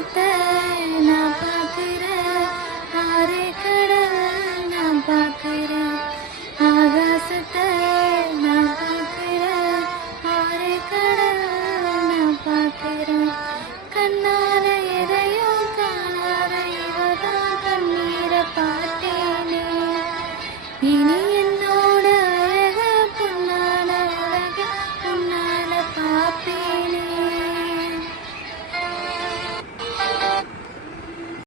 ஆகாசத்தை நான் பார்க்கிறேன், ஆரே கடல் நான் பார்க்கிறேன். ஆகாசத்தை நான் பார்க்கிறேன், ஆரே கடல் நான் பார்க்கிறேன். கண்ணா